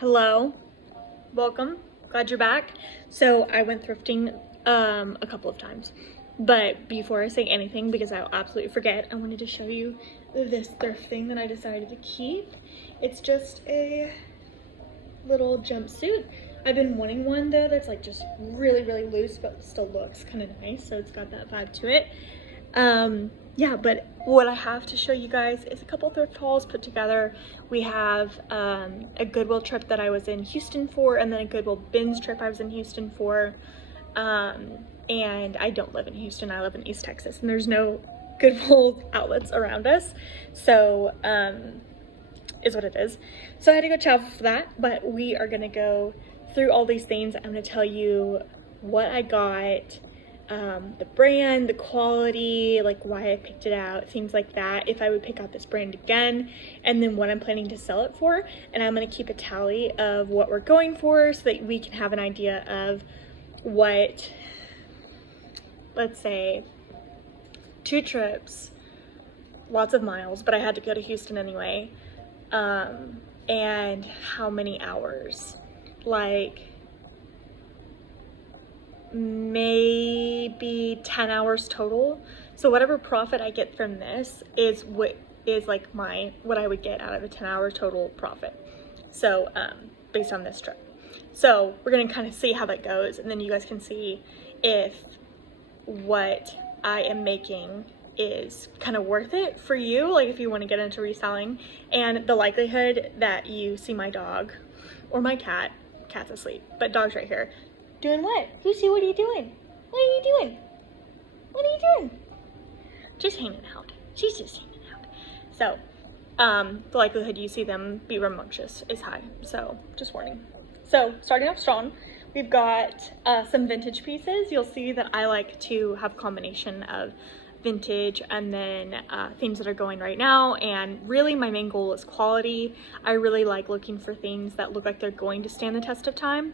Hello, welcome, glad you're back. So I went thrifting a couple of times, but before I say anything, because I'll absolutely forget, I wanted to show you this thrift thing that I decided to keep. It's just a little jumpsuit. I've been wanting one though that's like just really loose but still looks kind of nice, so it's got that vibe to it. Yeah, but what I have to show you guys is a couple thrift hauls put together. We have a Goodwill trip that I was in Houston for, and then a Goodwill bins trip I was in Houston for. And I don't live in Houston, I live in East Texas, and there's no Goodwill outlets around us, so is what it is. So I had to go travel for that, but we are gonna go through all these things. I'm gonna tell you what I got, the brand, the quality, like why I picked it out, things like that, if I would pick out this brand again, and then what I'm planning to sell it for. And I'm going to keep a tally of what we're going for so that we can have an idea of what, let's say, 2 trips, lots of miles, but I had to go to Houston anyway, and how many hours, like maybe 10 hours total. So whatever profit I get from this is what is like what I would get out of the 10 hour total profit. So based on this trip. So we're gonna kind of see how that goes, and then you guys can see if what I am making is kind of worth it for you, like if you want to get into reselling, and the likelihood that you see my dog or my cat's asleep, but dog's right here. Doing what? Lucy, what are you doing? What are you doing? What are you doing? Just hanging out. She's just hanging out. So, the likelihood you see them be rambunctious is high. So, just warning. So, starting off strong, we've got some vintage pieces. You'll see that I like to have a combination of vintage and then things that are going right now, and really my main goal is quality. I really like looking for things that look like they're going to stand the test of time.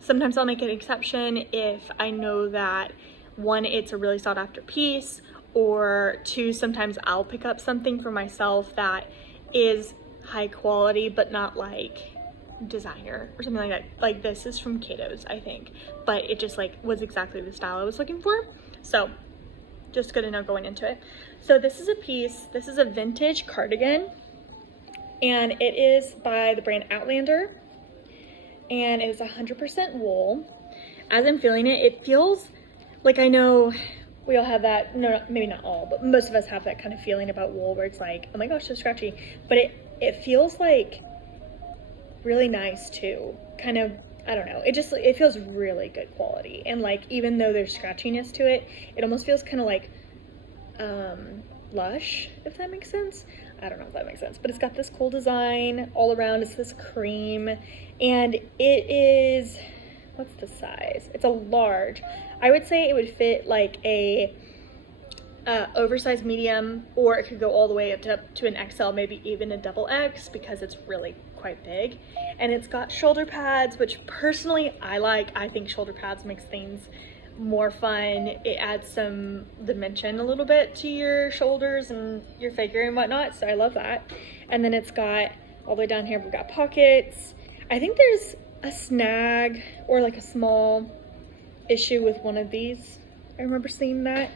Sometimes I'll make an exception if I know that 1, it's a really sought after piece, or 2, sometimes I'll pick up something for myself that is high quality but not like designer or something like that. Like this is from Cato's, I think, but it just like was exactly the style I was looking for, so just good to know going into it. So this is a piece, this is a vintage cardigan, and it is by the brand Outlander, and it is 100% wool. As I'm feeling it, it feels like, I know we all have that, no, maybe not all, but most of us have that kind of feeling about wool where it's like, oh my gosh, so scratchy, but it feels like really nice too, kind of, I don't know, it feels really good quality, and like even though there's scratchiness to it, it almost feels kind of like lush, if that makes sense. I don't know if that makes sense, but it's got this cool design all around. It's this cream, and it is, what's the size? It's a large. I would say it would fit like a oversized medium, or it could go all the way up to an XL, maybe even a double X, because it's really quite big. And it's got shoulder pads, which personally I like. I think shoulder pads makes things more fun. It adds some dimension a little bit to your shoulders and your figure and whatnot, so I love that. And then it's got, all the way down here, we've got pockets. I think there's a snag or like a small issue with one of these. I remember seeing that.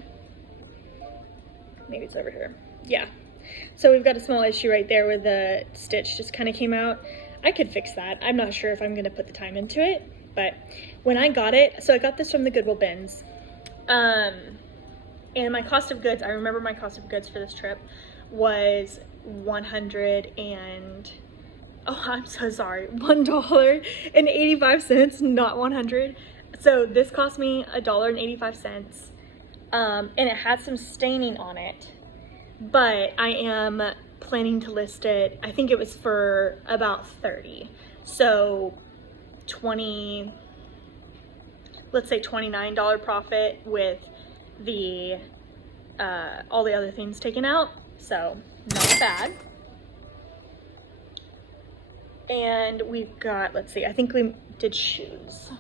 Maybe it's over here. Yeah. So we've got a small issue right there where the stitch just kind of came out. I could fix that. I'm not sure if I'm going to put the time into it, but when I got it, so I got this from the Goodwill bins, and my cost of goods, I remember my cost of goods for this trip was $1.85, not 100. So this cost me $1.85, and it had some staining on it, but I am planning to list it, I think it was for about 30, so 20, let's say $29 profit with the all the other things taken out, so not bad. And we've got, let's see, I think we did shoes.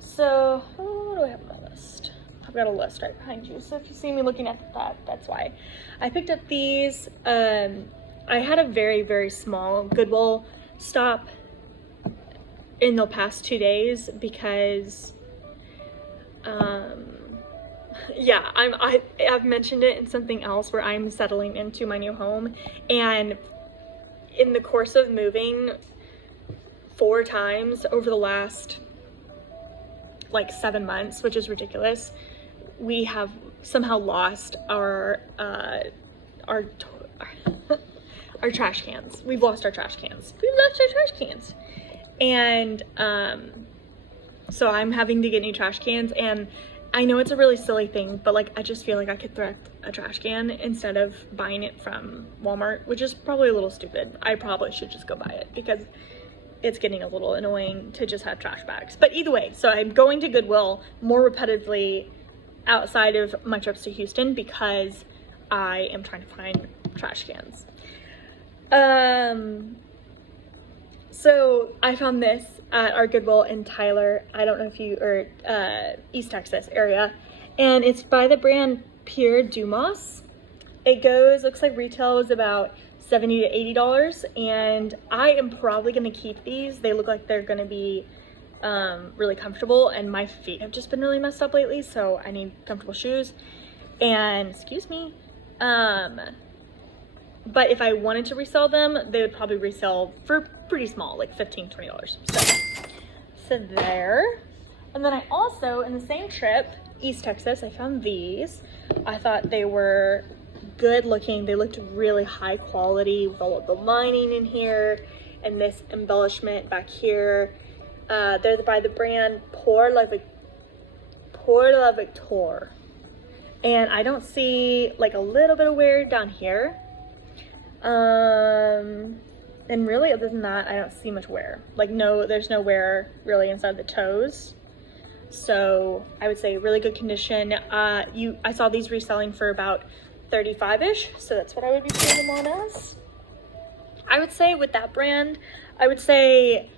So what do I have on my list? I've got a list right behind you, so if you see me looking at that, that's why. I picked up these. I had a very small Goodwill stop in the past 2 days because yeah, I've mentioned it in something else where I'm settling into my new home, and in the course of moving 4 times over the last like 7 months, which is ridiculous, we have somehow lost our trash cans. We've lost our trash cans. And so I'm having to get new trash cans, and I know it's a really silly thing, but like I just feel like I could thrift a trash can instead of buying it from Walmart, which is probably a little stupid. I probably should just go buy it because it's getting a little annoying to just have trash bags. But either way, so I'm going to Goodwill more repetitively outside of my trips to Houston because I am trying to find trash cans. So I found this at our Goodwill in Tyler. I don't know if you, or East Texas area. And it's by the brand Pierre Dumas. It looks like retail is about $70 to $80. And I am probably gonna keep these. They look like they're gonna be really comfortable, and my feet have just been really messed up lately, so I need comfortable shoes. And excuse me, but if I wanted to resell them, they would probably resell for pretty small, like $15, $20. So there. And then I also, in the same trip, East Texas, I found these. I thought they were good looking. They looked really high quality with all of the lining in here and this embellishment back here. They're by the brand Pour la Victoire. And I don't see like a little bit of wear down here. And really other than that, I don't see much wear. Like there's no wear really inside the toes. So I would say really good condition. I saw these reselling for about 35-ish. So that's what I would be putting them on as. I would say with that brand, I would say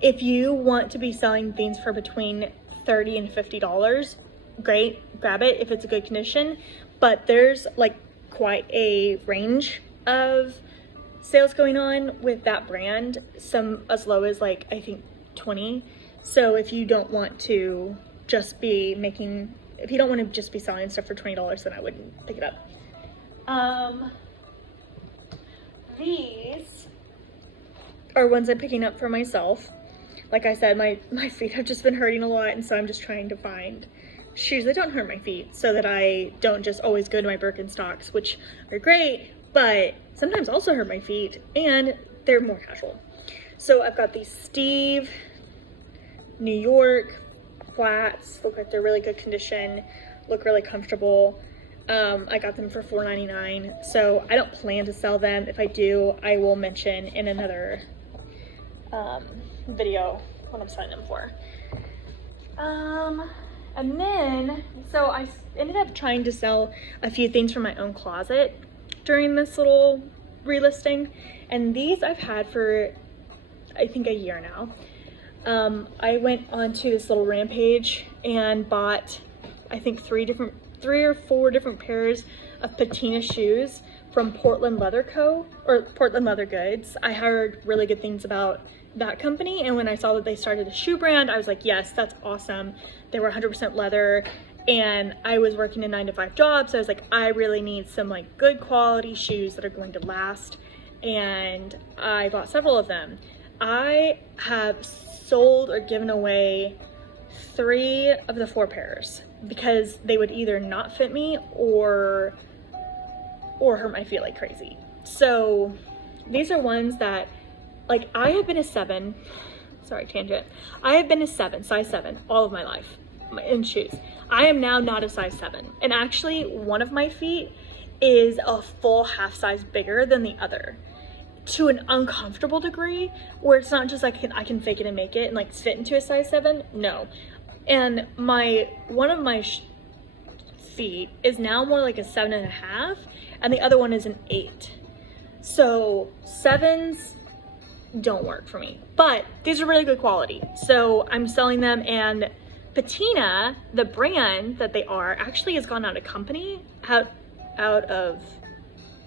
if you want to be selling things for between $30 and $50, great, grab it if it's a good condition. But there's like quite a range of sales going on with that brand, some as low as like I think 20. So if you don't want to just be if you don't want to just be selling stuff for $20, then I wouldn't pick it up. These are ones I'm picking up for myself. Like I said, my feet have just been hurting a lot, and so I'm just trying to find shoes that don't hurt my feet so that I don't just always go to my Birkenstocks, which are great, but sometimes also hurt my feet, and they're more casual. So I've got these Steve New York flats. Look like they're really good condition, look really comfortable. I got them for $4.99, so I don't plan to sell them. If I do, I will mention in another video what I'm selling them for. And then, so I ended up trying to sell a few things from my own closet during this little relisting, and these I've had for I think a year now. I went onto this little rampage and bought I think 3 or 4 different pairs of patina shoes from Portland Leather Co. or Portland Leather Goods. I heard really good things about that company, and when I saw that they started a shoe brand, I was like, yes, that's awesome. They were 100% leather, and I was working a 9-to-5 job, so I was like, I really need some like good quality shoes that are going to last, and I bought several of them. I have sold or given away 3 of the 4 pairs because they would either not fit me or hurt my feet like crazy. So these are ones that, like, I have been a 7, sorry, tangent. I have been a 7, size 7, all of my life in shoes. I am now not a size 7. And actually, one of my feet is a full half size bigger than the other, to an uncomfortable degree, where it's not just like I can fake it and make it and like fit into a size 7. No. And one of my feet is now more like a 7.5, and the other one is an 8. So 7s don't work for me, but these are really good quality, so I'm selling them. And Patina, the brand that they are, actually has gone out of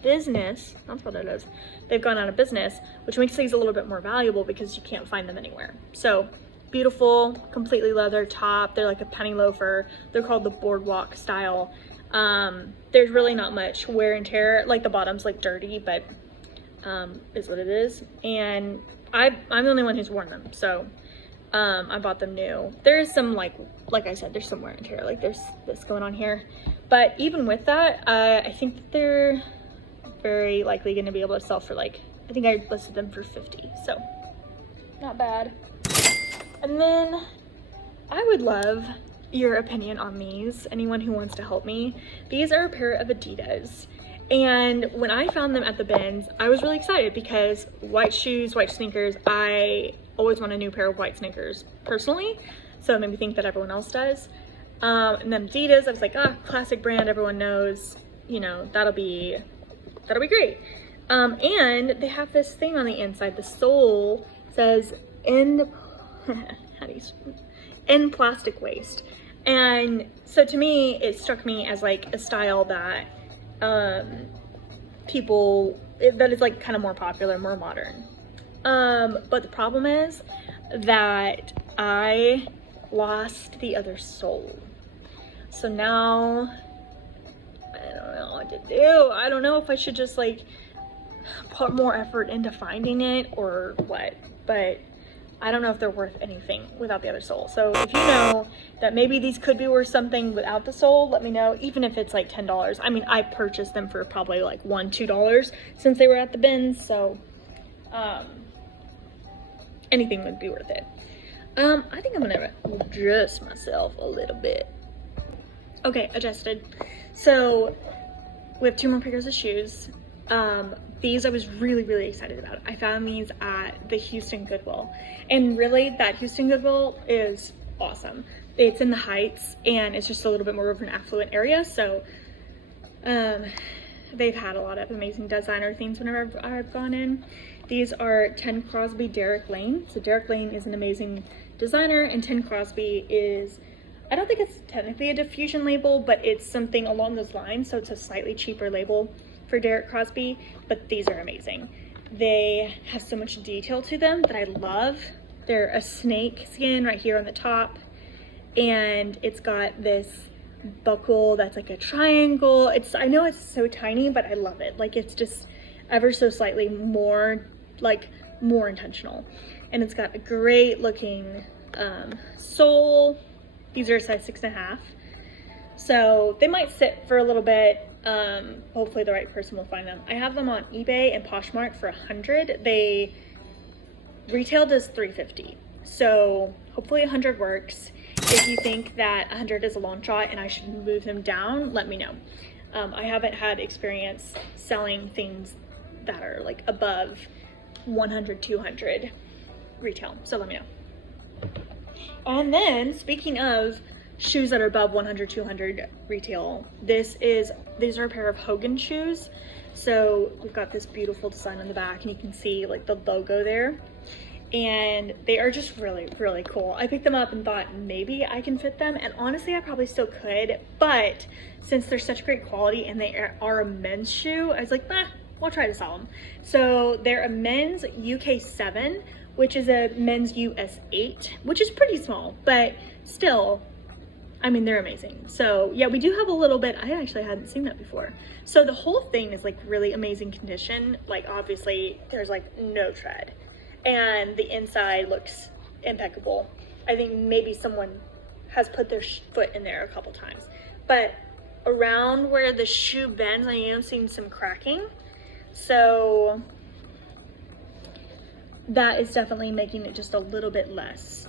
business. That's what it is. They've gone out of business, which makes these a little bit more valuable because you can't find them anywhere. So beautiful, completely leather top. They're like a penny loafer. They're called the boardwalk style. There's really not much wear and tear. Like the bottom's like dirty, but is what it is. And I'm the only one who's worn them, so I bought them new. There is some like I said, there's some wear and tear. Like there's this going on here, but even with that, I think that they're very likely going to be able to sell for like, I think I listed them for 50, so not bad. And then I would love your opinion on these, anyone who wants to help me. These are a pair of Adidas, and when I found them at the bins, I was really excited because white shoes, white sneakers, I always want a new pair of white sneakers personally, so it made me think that everyone else does. And then Adidas, I was like, classic brand, everyone knows, you know, that'll be great. And they have this thing on the inside. The sole says end plastic waste. And so to me, it struck me as like a style that that is like kind of more popular, more modern. But the problem is that I lost the other sole. So now I don't know what to do. I don't know if I should just like put more effort into finding it or what, but I don't know if they're worth anything without the other sole. So if you know that maybe these could be worth something without the sole, let me know, even if it's like $10. I mean, I purchased them for probably like $1-2 since they were at the bins, so anything would be worth it. I think I'm gonna adjust myself a little bit. Okay, adjusted. So we have 2 more pairs of shoes. These I was really excited about. I found these at the Houston Goodwill, and really that Houston Goodwill is awesome. It's in the Heights, and it's just a little bit more of an affluent area, so they've had a lot of amazing designer things whenever I've gone in. These are 10 Crosby Derek Lane. So Derek Lane is an amazing designer, and 10 Crosby is, I don't think it's technically a diffusion label, but it's something along those lines, so it's a slightly cheaper label for Derek Crosby, but these are amazing. They have so much detail to them that I love. They're a snake skin right here on the top, and it's got this buckle that's like a triangle. I know it's so tiny, but I love it. Like, it's just ever so slightly more, like, more intentional. And it's got a great looking sole. These are a size 6.5. So they might sit for a little bit. Hopefully the right person will find them. I have them on eBay and Poshmark for $100. They retailed as $350. So hopefully 100 works. If you think that 100 is a long shot and I should move them down, let me know. I haven't had experience selling things that are like above 100, 200 retail, so let me know. And then speaking of shoes that are above 100, 200 retail, these are a pair of Hogan shoes. So we've got this beautiful design on the back, and you can see like the logo there, and they are just really cool. I picked them up and thought maybe I can fit them, and honestly I probably still could, but since they're such great quality and they are a men's shoe, I was like, we'll try to sell them. So they're a men's UK 7, which is a men's US 8, which is pretty small, but still, I mean, they're amazing. So yeah, we do have a little bit, I actually hadn't seen that before. So the whole thing is like really amazing condition. Like, obviously there's like no tread, and the inside looks impeccable. I think maybe someone has put their foot in there a couple times, but around where the shoe bends, I am seeing some cracking. So that is definitely making it just a little bit less.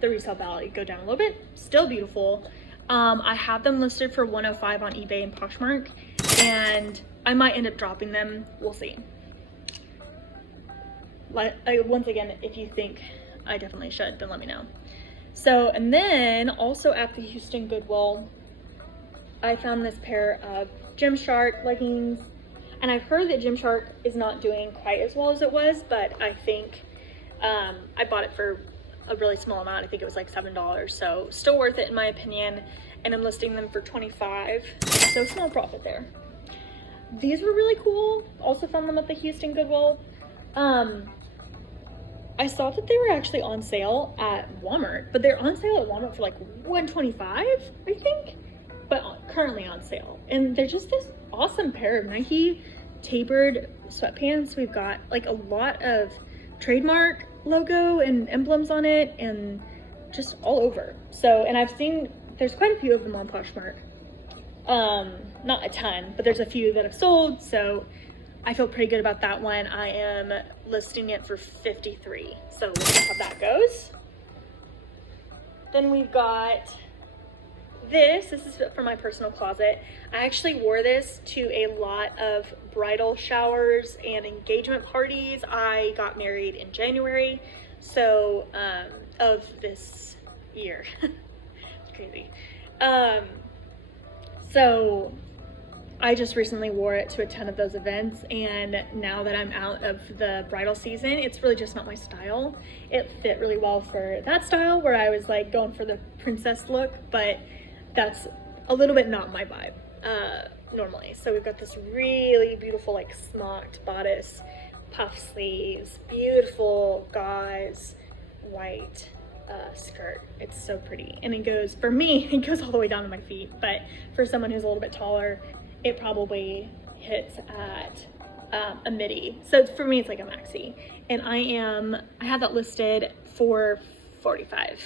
The resale value go down a little bit. Still beautiful. I have them listed for $105 on eBay and Poshmark, and I might end up dropping them. We'll see. Once again, if you think I definitely should, then let me know. So, and then also at the Houston Goodwill, I found this pair of Gymshark leggings. And I've heard that Gymshark is not doing quite as well as it was, but I think I bought it for a really small amount. I think it was like $7, so still worth it in my opinion. And I'm listing them for $25, so small profit there. these were really cool. Also found them at the Houston Goodwill. I saw that they were actually on sale at Walmart, but they're on sale at Walmart for like $125, I think, but currently on sale. And they're just this awesome pair of Nike tapered sweatpants. We've got like a lot of trademark logo and emblems on it and just all over. So, and I've seen there's quite a few of them on Poshmark. Not a ton, but there's a few that have sold, so I feel pretty good about that one. I am listing it for $53, so let's see how that goes. Then we've got this is for my personal closet. I actually wore this to a lot of bridal showers and engagement parties. I got married in January, so of this year. It's crazy. So I just recently wore it to a ton of those events, and now that I'm out of the bridal season, it's really just not my style. It fit really well for that style where I was like going for the princess look, but that's a little bit not my vibe normally. So we've got this really beautiful like smocked bodice, puff sleeves, beautiful gauze white skirt. It's so pretty, and it goes, for me, it goes all the way down to my feet, but for someone who's a little bit taller, it probably hits at a midi. So for me, it's like a maxi, and I have that listed for $45.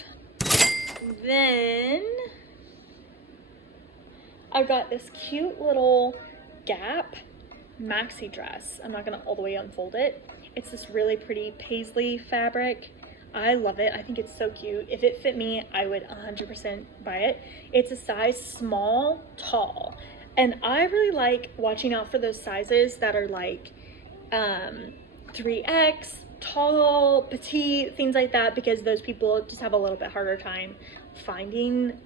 Then I've got this cute little Gap maxi dress. I'm not gonna all the way unfold it. It's this really pretty paisley fabric. I love it. I think it's so cute. If it fit me, I would 100% buy it. It's a size small, tall. And I really like watching out for those sizes that are like 3X, tall, petite, things like that, because those people just have a little bit harder time finding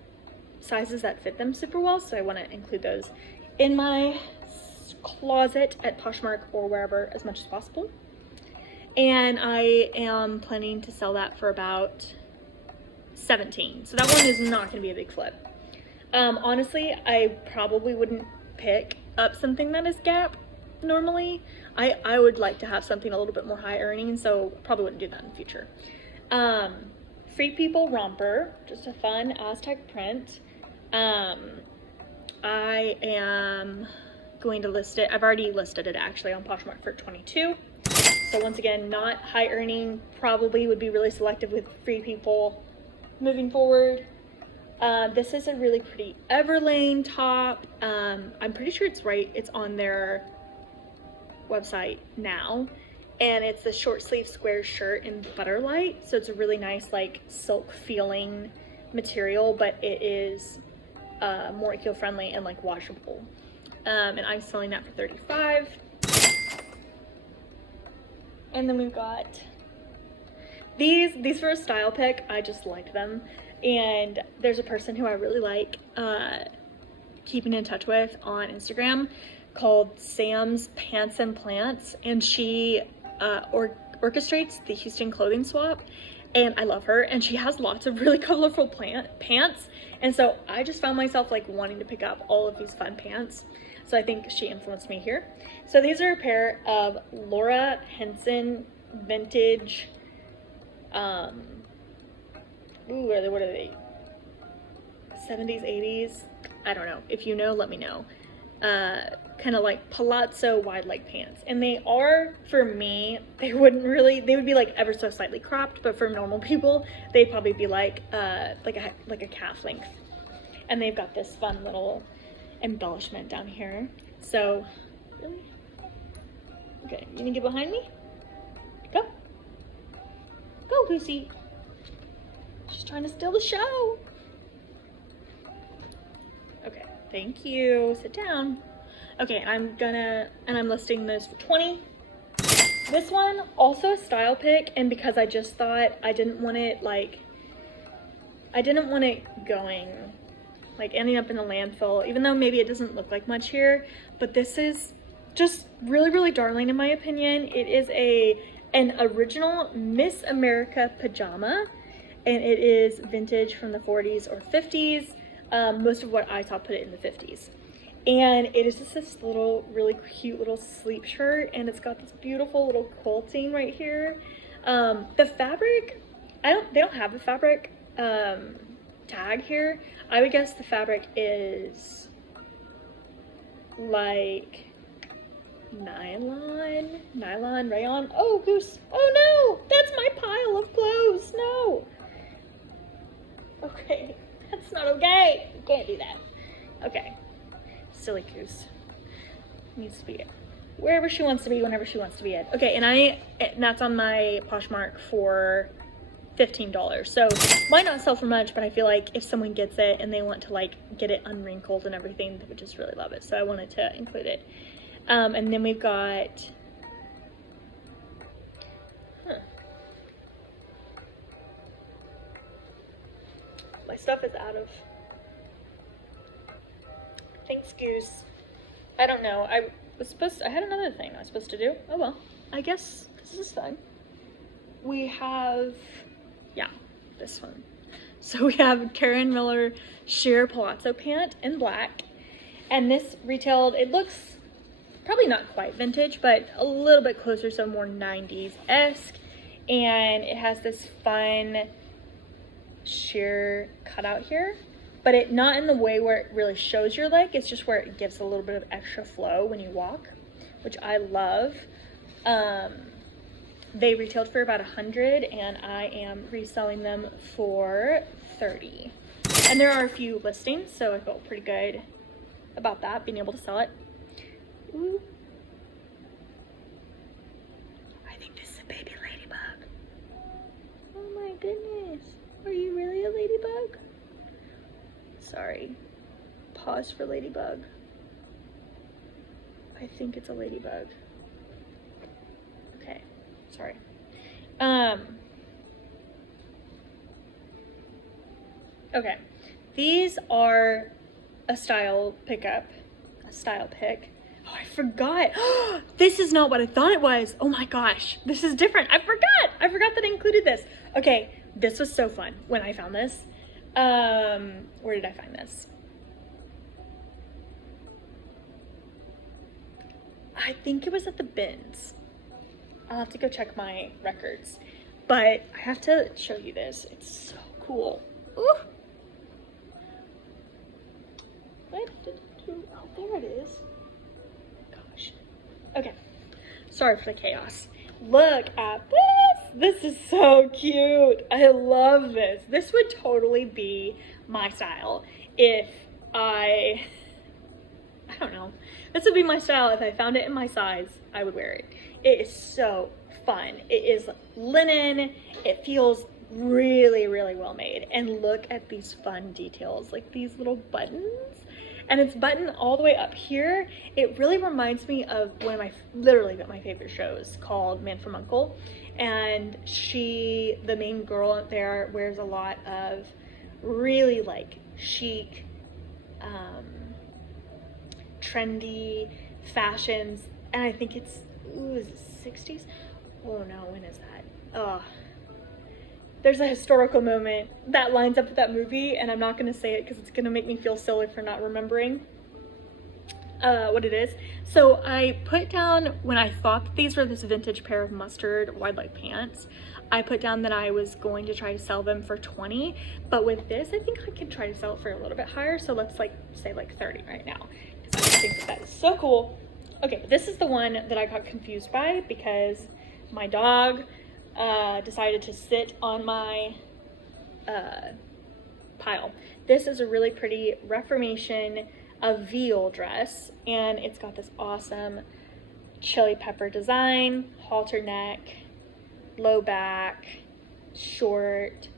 sizes that fit them super well. So I want to include those in my closet at Poshmark or wherever as much as possible. And I am planning to sell that for about $17. So that one is not going to be a big flip. Honestly, I probably wouldn't pick up something that is Gap normally. I would like to have something a little bit more high earning, so probably wouldn't do that in the future. Free People romper, just a fun Aztec print. I am going to list it. I've already listed it actually on Poshmark for $22. So once again, not high earning, probably would be really selective with Free People moving forward. This is a really pretty Everlane top. I'm pretty sure it's on their website now. And it's a short sleeve square shirt in Butterlight. So it's a really nice like silk feeling material, but it is more eco-friendly and like washable. And I'm selling that for $35. And then we've got these for a style pick. I just like them. And there's a person who I really like keeping in touch with on Instagram called Sam's Pants and Plants, and she orchestrates the Houston clothing swap, and I love her, and she has lots of really colorful pants, and so I just found myself like wanting to pick up all of these fun pants. So I think she influenced me here. So these are a pair of Laura Henson vintage, what are they? 70s, 80s? I don't know. If you know, let me know. Kind of like palazzo wide leg pants. And they are, for me, they would be like ever so slightly cropped, but for normal people, they'd probably be like a calf length. And they've got this fun little embellishment down here. So, really? Okay, you gonna get behind me? Go. Go, Lucy. She's trying to steal the show. Okay, thank you. Sit down. Okay, I'm listing this for $20. This one, also a style pick, and because I just thought I didn't want it going, like ending up in a landfill, even though maybe it doesn't look like much here, but this is just really, really darling in my opinion. It is an original Miss America pajama, and it is vintage from the 40s or 50s. Most of what I saw put it in the 50s. And it is just this little, really cute little sleep shirt, and it's got this beautiful little quilting right here. The fabric, they don't have a fabric tag here. I would guess the fabric is like nylon, rayon. Oh, goose. Oh no, that's my pile of clothes. No. Okay, that's not okay. You can't do that. Okay. Silly goose. Needs to be wherever she wants to be, whenever she wants to be at. Okay, and that's on my Poshmark for $15. So might not sell for much, but I feel like if someone gets it and they want to like get it unwrinkled and everything, they would just really love it. So I wanted to include it. And then we've got my stuff is out of. Thanks, Goose. I don't know. I had another thing I was supposed to do. Oh well. I guess this is fun. We have, yeah, this one. So we have Karen Miller sheer palazzo pant in black. And this retailed, it looks probably not quite vintage, but a little bit closer, so more 90s-esque. And it has this fun sheer cutout here. But it not in the way where it really shows your leg, it's just where it gives a little bit of extra flow when you walk, which I love. They retailed for about $100 and I am reselling them for $30. And there are a few listings, so I felt pretty good about that, being able to sell it. Ooh. I think this is a baby ladybug. Oh my goodness. Are you really a ladybug? Sorry. Pause for ladybug. I think it's a ladybug. Okay. Sorry. Okay. These are a style pick. Oh, I forgot. This is not what I thought it was. Oh my gosh. This is different. I forgot that I included this. Okay. This was so fun when I found this. Where did I find this? I think it was at the bins. I'll have to go check my records, but I have to show you this. It's so cool. Ooh. What did it do? Oh, there it is. Gosh. Okay. Sorry for the chaos. Look at this. This is so cute. I love this. This would totally be my style if I don't know. This would be my style if I found it in my size. I would wear it. It is so fun. It is linen. It feels really, really well made. And look at these fun details, like these little buttons. And it's buttoned all the way up here. It really reminds me of one of my, literally my favorite shows called Man from U.N.C.L.E. And the main girl out there, wears a lot of really like chic, trendy fashions. And I think it's, ooh, is it 60s? Oh no, when is that? There's a historical moment that lines up with that movie, and I'm not going to say it because it's going to make me feel silly for not remembering what it is. So I put down, when I thought that these were this vintage pair of mustard wide leg pants, I put down that I was going to try to sell them for $20, but with this, I think I could try to sell it for a little bit higher. So let's like say like $30 right now, because I think that is so cool. Okay, this is the one that I got confused by because my dog decided to sit on my pile. This is a really pretty Reformation veil dress, and it's got this awesome chili pepper design, halter neck, low back, short,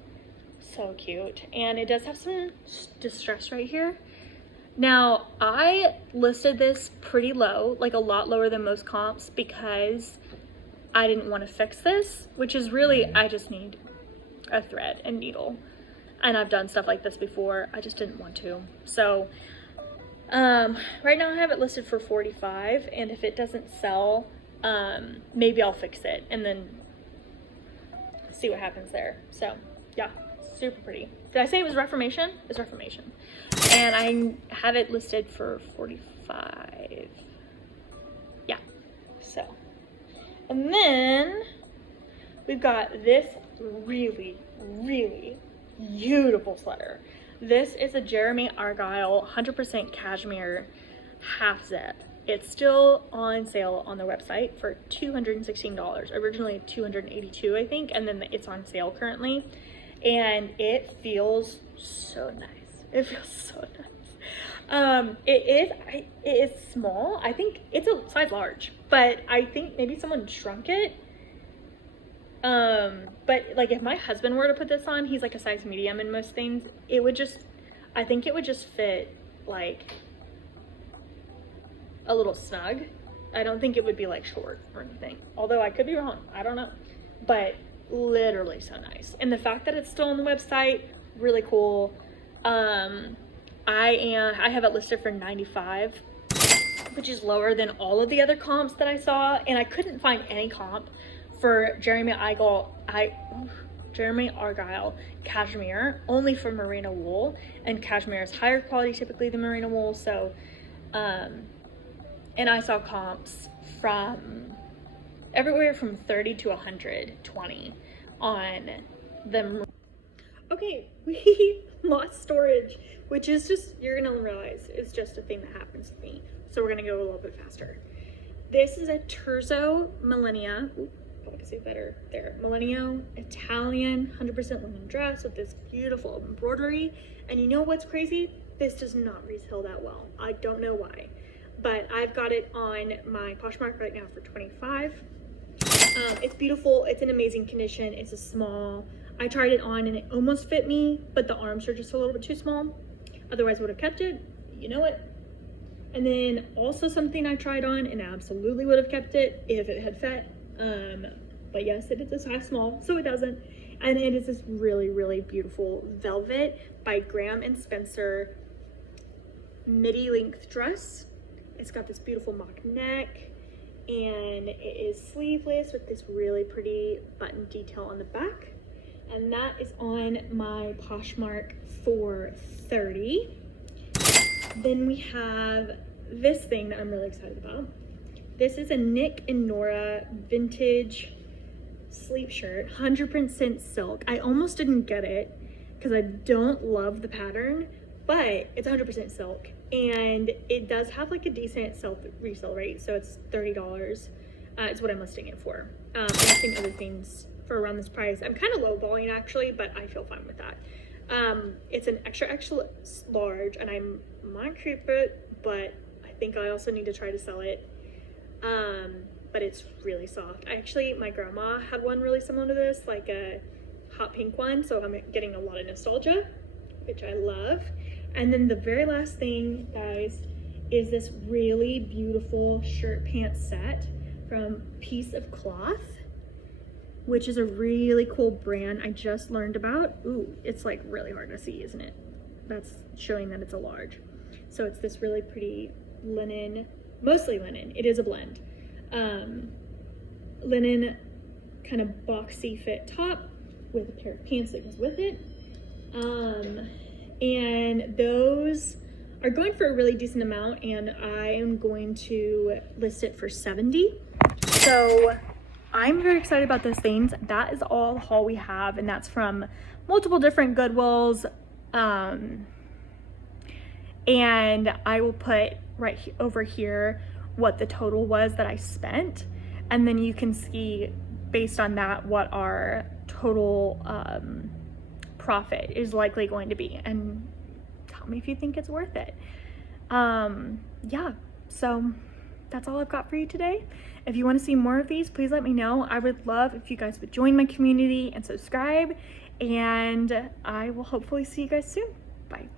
so cute. And it does have some distress right here. Now, I listed this pretty low, like a lot lower than most comps, because I didn't want to fix this, which is really, I just need a thread and needle. And I've done stuff like this before. I just didn't want to. So, right now I have it listed for $45, and if it doesn't sell, maybe I'll fix it and then see what happens there. So, yeah, super pretty. Did I say it was Reformation? It's Reformation. And I have it listed for $45. Yeah, so. And then we've got this really, really beautiful sweater. This is a Jeremy Argyle 100% cashmere half zip. It's still on sale on the website for $216. Originally $282, I think, and then it's on sale currently. And it feels so nice. It feels so nice. It is small. I think it's a size large, but I think maybe someone shrunk it. But like if my husband were to put this on, he's like a size medium in most things, I think it would just fit like a little snug. I don't think it would be like short or anything, although I could be wrong, I don't know, but literally so nice. And the fact that it's still on the website, really cool. I have it listed for $95, which is lower than all of the other comps that I saw, and I couldn't find any comp for Jeremy Argyle cashmere, only for merino wool, and cashmere is higher quality typically than merino wool. So and I saw comps from everywhere from 30 to 120 on them. Okay, we lost storage, which is just, you're gonna realize it's just a thing that happens to me, so we're gonna go a little bit faster. This is a Terzo Millennia, probably can say better there, Millennium Italian 100% linen dress with this beautiful embroidery. And you know what's crazy? This does not resell that well. I don't know why, but I've got it on my Poshmark right now for $25. It's beautiful. It's in amazing condition. It's a small. I tried it on and it almost fit me, but the arms are just a little bit too small. Otherwise, I would have kept it. You know it. And then also something I tried on and absolutely would have kept it if it had fit. But yes, it is a size small, so it doesn't. And it is this really, really beautiful velvet by Graham and Spencer midi length dress. It's got this beautiful mock neck, and it is sleeveless with this really pretty button detail on the back. And that is on my Poshmark for $30. Then we have this thing that I'm really excited about. This is a Nick and Nora vintage sleep shirt, 100% silk. I almost didn't get it because I don't love the pattern, but it's 100% silk. And it does have like a decent resale rate, so it's $30 is what I'm listing it for. I'm listing other things for around this price. I'm kind of lowballing actually, but I feel fine with that. It's an extra large, and I might keep it, but I think I also need to try to sell it. But it's really soft. My grandma had one really similar to this, like a hot pink one, so I'm getting a lot of nostalgia, which I love. And then the very last thing, guys, is this really beautiful shirt pants set from Piece of Cloth, which is a really cool brand I just learned about. Ooh, it's like really hard to see, isn't it? That's showing that it's a large. So it's this really pretty linen, mostly linen, it is a blend. Linen kind of boxy fit top with a pair of pants that goes with it. And those are going for a really decent amount, and I am going to list it for $70. So I'm very excited about those things. That is all the haul we have, and that's from multiple different Goodwills. And I will put right over here what the total was that I spent, and then you can see based on that what our total profit is likely going to be, and tell me if you think it's worth it. Yeah, so that's all I've got for you today. If you want to see more of these, please let me know. I would love if you guys would join my community and subscribe, and I will hopefully see you guys soon. Bye.